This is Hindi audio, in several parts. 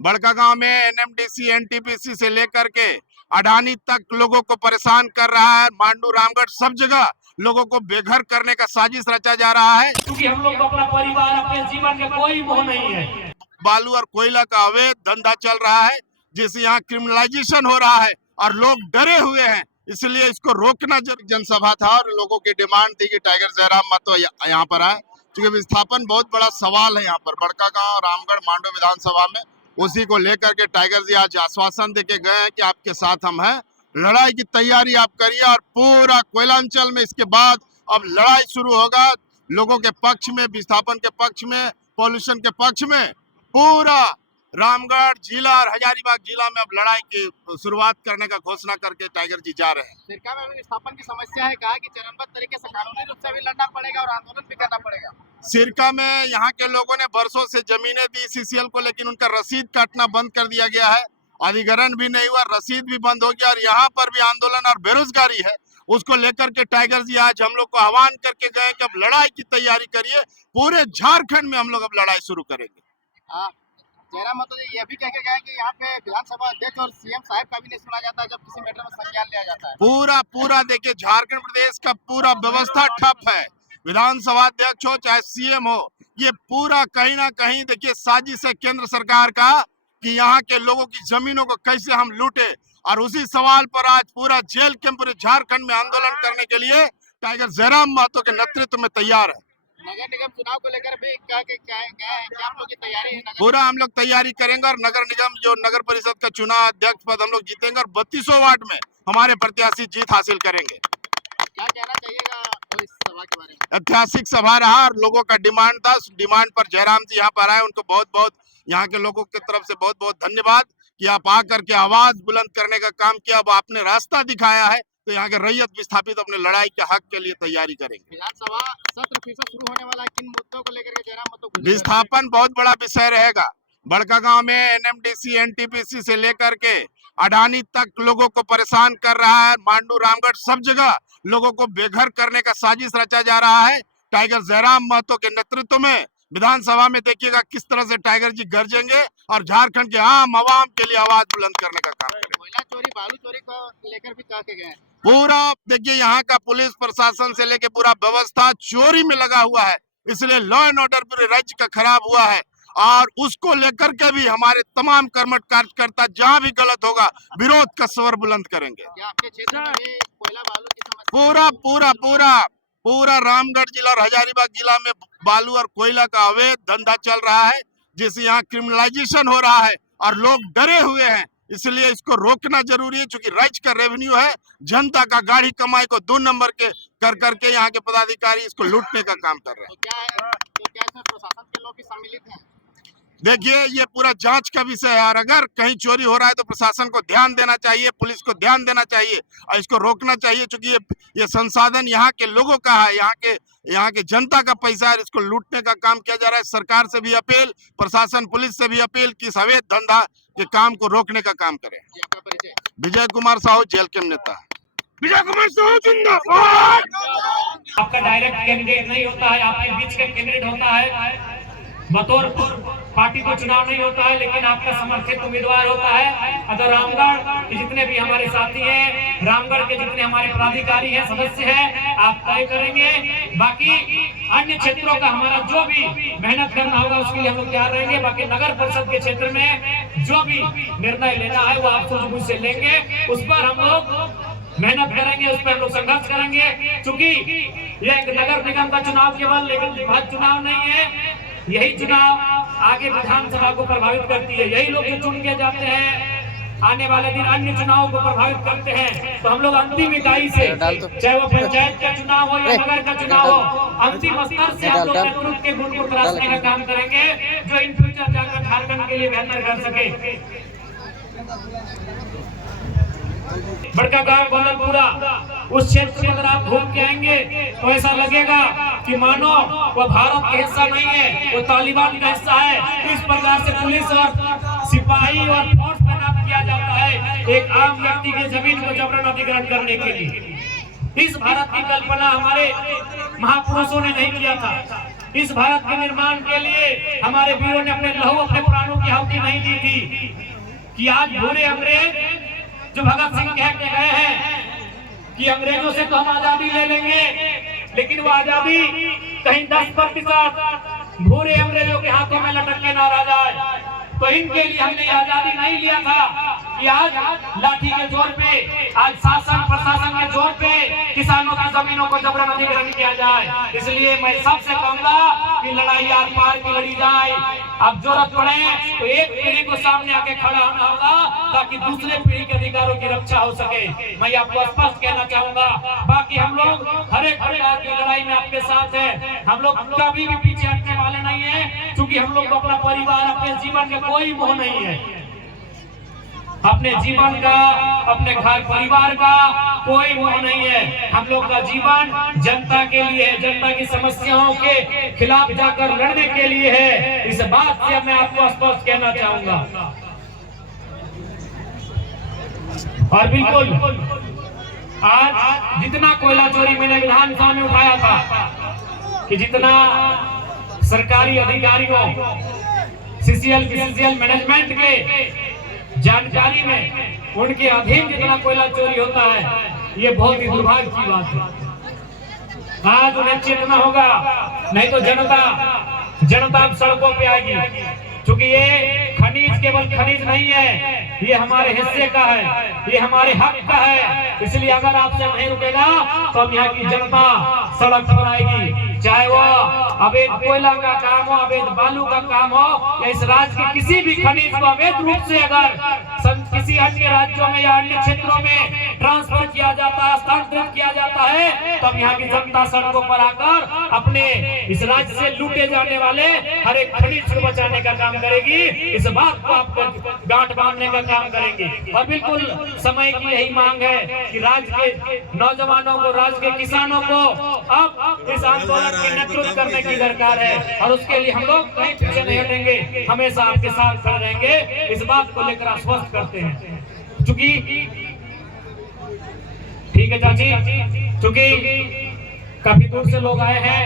बड़कागांव में एनएमडीसी एनटीपीसी से लेकर के अडानी तक लोगों को परेशान कर रहा है। मांडू रामगढ़ सब जगह लोगों को बेघर करने का साजिश रचा जा रहा है, क्योंकि हम लोग को अपना परिवार, अपने जीवन में कोई मोह नहीं है। बालू और कोयला का अवैध धंधा चल रहा है, जिससे यहाँ क्रिमिनलाइजेशन हो रहा है और लोग डरे हुए हैं। इसलिए इसको रोकना जरूरी। जनसभा था और लोगों की डिमांड थी कि टाइगर जयराम महतो यहाँ पर आए, क्योंकि विस्थापन बहुत बड़ा सवाल है यहाँ पर बड़कागांव रामगढ़ मांडू विधानसभा में। उसी को लेकर के टाइगर जी आज आश्वासन देके गए हैं कि आपके साथ हम हैं, लड़ाई की तैयारी आप करिए। और पूरा कोयलांचल में इसके बाद अब लड़ाई शुरू होगा, लोगों के पक्ष में, विस्थापन के पक्ष में, पॉल्यूशन के पक्ष में। पूरा रामगढ़ जिला और हजारीबाग जिला में अब लड़ाई की शुरुआत करने का घोषणा करके टाइगर जी जा रहे हैं। सिरका में विस्थापन की समस्या है, कहा कि चरणबद्ध तरीके से कानूनी रूप से भी लड़ना पड़ेगा और आंदोलन भी करना पड़ेगा। सिरका में यहाँ के लोगों ने बरसों से जमीनें दी सीसीएल को, लेकिन उनका रसीद काटना बंद कर दिया गया है, अधिग्रहण भी नहीं हुआ, रसीद भी बंद हो गया। और यहाँ पर भी आंदोलन और बेरोजगारी है, उसको लेकर के टाइगर जी आज हम लोग को आह्वान करके गए कि अब लड़ाई की तैयारी करिए। पूरे झारखंड में हम लोग अब लड़ाई शुरू करेंगे। जयराम महतो जी ये भी कह के गए कि यहाँ पे विधानसभा अध्यक्ष और सीएम साहब का भी नहीं सुना जाता है जब किसी मैटर में संज्ञान लिया जाता है। पूरा देखिए, झारखंड प्रदेश का पूरा व्यवस्था ठप है। विधानसभा अध्यक्ष हो चाहे सीएम हो, ये पूरा कहीं ना कहीं देखिए साजिश है केंद्र सरकार का कि यहाँ के लोगों की जमीनों को कैसे हम लूटे। और उसी सवाल पर आज पूरा जेल के पूरे झारखंड में आंदोलन करने के लिए टाइगर जयराम महतो के नेतृत्व में तैयार है। नगर निगम चुनाव को लेकर भी कह के गए हैं कि आप लोग की तैयारी है? पूरा हम लोग तैयारी करेंगे और नगर निगम जो नगर परिषद का चुनाव अध्यक्ष पद हम लोग जीतेंगे और 3200 वार्ड में हमारे प्रत्याशी जीत हासिल करेंगे। क्या कहना चाहिएगा तो इस सभा के बारे में? ऐतिहासिक सभा रहा और लोगों का डिमांड था, उस डिमांड पर जयराम जी यहाँ पर आए। उनको बहुत बहुत यहाँ के लोगों की तरफ से बहुत बहुत धन्यवाद कि आप आकर के आवाज बुलंद करने का काम किया। अब आपने रास्ता दिखाया है, तो यहाँ के रैयत विस्थापित अपने लड़ाई के हक के लिए तैयारी करेंगे। विधानसभा सत्र फिर से शुरू होने वाला है, किन मुद्दों को लेकर के जयराम महतो? विस्थापन बहुत बड़ा विषय रहेगा। बड़कागांव में एनएमडीसी एनटीपीसी से लेकर के अडानी तक लोगों को परेशान कर रहा है। मांडू रामगढ़ सब जगह लोगों को बेघर करने का साजिश रचा जा रहा है। टाइगर जयराम महतो के नेतृत्व में विधानसभा में देखिएगा किस तरह से टाइगर जी गरजेंगे और झारखंड के आम आवाम के लिए आवाज बुलंद करने का काम करेंगे। कोयला चोरी, बालू चोरी को लेकर भी कह के गए हैं। पूरा देखिए यहाँ का पुलिस प्रशासन से लेके पूरा व्यवस्था चोरी में लगा हुआ है, इसलिए लॉ एंड ऑर्डर पूरे राज्य का खराब हुआ है। और उसको लेकर के भी हमारे तमाम कर्मठ कार्यकर्ता जहाँ भी गलत होगा विरोध का स्वर बुलंद करेंगे। क्या आपके क्षेत्र में भी कोयला बालू की समस्या? पूरा रामगढ़ जिला और हजारीबाग जिला में बालू और कोयला का अवैध धंधा चल रहा है, जिससे यहाँ क्रिमिनलाइजेशन हो रहा है और लोग डरे हुए हैं। इसलिए इसको रोकना जरूरी है, क्योंकि राज्य का रेवेन्यू है, जनता का गाड़ी कमाई को 2 नंबर के कर करके यहाँ के पदाधिकारी इसको लूटने का काम कर रहे हैं। तो क्या इसमें प्रशासन के लोग भी सम्मिलित हैं? देखिए ये पूरा जांच का विषय है और अगर कहीं चोरी हो रहा है तो प्रशासन को ध्यान देना चाहिए, पुलिस को ध्यान देना चाहिए और इसको रोकना चाहिए, क्योंकि ये संसाधन यहाँ के लोगों का है, यहाँ के जनता का पैसा है, इसको लूटने का काम किया जा रहा है। सरकार से भी अपील, प्रशासन पुलिस से भी अपील कि इस अवैध धंधा के काम को रोकने का काम करें। आपका परिचय? विजय कुमार साहू, जेल के नेता। विजय कुमार साहू जिंदाबाद। आपका डायरेक्ट कैंडिडेट नहीं होता है, आपके बीच का कैंडिडेट होता है। बतौर पार्टी को चुनाव नहीं होता है, लेकिन आपका समर्थित उम्मीदवार होता है। अगर रामगढ़ के जितने भी हमारे साथी हैं, रामगढ़ के जितने हमारे पदाधिकारी हैं, सदस्य हैं, आप तय करेंगे। बाकी अन्य क्षेत्रों का हमारा जो भी मेहनत करना होगा उसके लिए हम लोग तैयार रहेंगे। बाकी नगर परिषद के क्षेत्र में जो भी निर्णय लेना है वो आप सूझबूझ से लेंगे, उस पर हम लोग मेहनत करेंगे, उस पर हम लोग संघर्ष करेंगे। क्योंकि यह एक नगर निगम का चुनाव केवल लेकिन चुनाव नहीं है, यही चुनाव आगे विधानसभा को प्रभावित करती है। यही लोग जो चुन के जाते हैं आने वाले दिन अन्य चुनावों को प्रभावित करते हैं। तो हम लोग अंतिम इकाई से, चाहे वो पंचायत का चुनाव हो या नगर का चुनाव हो, अंतिम स्तर से हम लोग नेतृत्व के गुण को तराशने का काम करेंगे, जो इन फ्यूचर जाकर झारखंड के लिए बेहतर कर सके। बड़कागांव बल्लभपुरा उस क्षेत्र में अगर आप घूम के आएंगे तो ऐसा लगेगा कि मानो वो भारत का हिस्सा नहीं है, वो तालिबान का हिस्सा है। इस प्रकार से पुलिस और सिपाही और फोर्स तैनात किया जाता है एक आम व्यक्ति की जमीन को जबरन अधिग्रहण करने के लिए। इस भारत की कल्पना हमारे महापुरुषों ने नहीं किया था। इस भारत के निर्माण के लिए हमारे वीरों ने अपने लहू अपने प्राणों की आहुति नहीं दी थी कि आज बुरे अंग्रेज जो भगत सिंह कह के गए हैं कि अंग्रेजों से तो हम आजादी ले लेंगे, लेकिन वो आजादी कहीं 10% भूरे अंग्रेजों के हाथों में लटक के ना रह जाए। तो इनके लिए हमने आजादी नहीं लिया था कि आज लाठी के जोर पे, आज शासन प्रशासन के जोर पे किसानों की जमीनों को जबरन अधिग्रहण किया जाए। इसलिए मैं सबसे कहूंगा कि लड़ाई आर पार की लड़ी जाए। अब जरूरत पड़े तो एक पीढ़ी को सामने आके खड़ा होना होगा ताकि दूसरे पीढ़ी के अधिकारों की रक्षा हो सके। मैं आपको स्पष्ट कहना चाहूंगा, बाकी हम लोग हर एक प्रकार की लड़ाई में आपके साथ हैं। हम लोग कभी भी पीछे हटने वाले नहीं है, क्योंकि हम लोग को अपना परिवार, अपने जीवन में कोई मोह नहीं है। अपने जीवन का, अपने घर परिवार का कोई मोह नहीं है। हम लोग का जीवन जनता के लिए है, जनता की समस्याओं के खिलाफ जाकर लड़ने के लिए है। इस बात से मैं आपको स्पष्ट कहना चाहूंगा। और बिल्कुल आज जितना कोयला चोरी मैंने विधानसभा में उठाया था कि जितना सरकारी अधिकारियों, सीसीएल मैनेजमेंट के जानकारी में उनके अधीन जितना कोयला चोरी होता है, ये बहुत ही दुर्भाग्य की बात है। आज उन्हें चेतना होगा, नहीं तो जनता अब सड़कों पे आएगी। क्योंकि ये खनिज केवल खनिज नहीं है, ये हमारे हिस्से का है, ये हमारे हक का है। इसलिए अगर आपसे नहीं रुकेगा तो अब यहाँ की जनता सड़क पर आएगी। चाहे वो अवैध कोयला का काम हो, अवैध बालू का काम हो, या इस राज्य के किसी भी खनिज को अवैध रूप से अगर किसी अन्य राज्यों में या अन्य क्षेत्रों में ट्रांसफर किया जाता है, हस्तांतरित किया जाता है, तब यहाँ की जनता सड़कों पर आकर अपने इस राज्य से लूटे जाने वाले हर एक खनिज को बचाने का काम करेगी। इस बात को आपको गांठ बांधने का काम करेंगे। और बिल्कुल समय की यही मांग है कि राज्य के नौजवानों को, राज्य के किसानों को अब इस आंदोलन के नेतृत्व करने की दरकार है। और उसके लिए हम लोग कहीं पीछे नहीं हटेंगे, हमेशा आपके साथ खड़े रहेंगे। इस बात को लेकर आश्वस्त करते हैं। चूंकि ठीक है चाची, चूंकि काफी दूर से लोग आए हैं।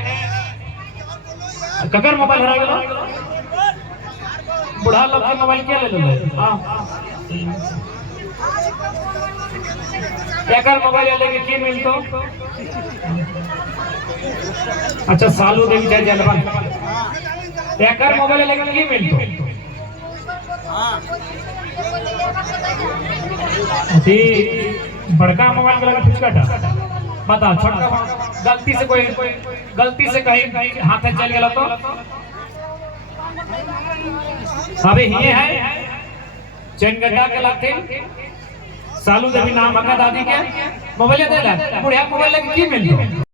ककर मोबाइल हरा गया, बुढ़ा लोग के मोबाइल के ले लो। कर मोबाइल लेके की मिलतो। अच्छा सालू देवी जय जनवन कर मोबाइल लेके की मिलतो। बड़का मोबाइल के लगे फुचका बता, छोटका गलती से कहीं हाथ चल गया तो अबे ये है चैनगड्ढा के लाते सालू देवी नाम दादी के मोबाइल दे बुढ़िया मोबाइल की मिल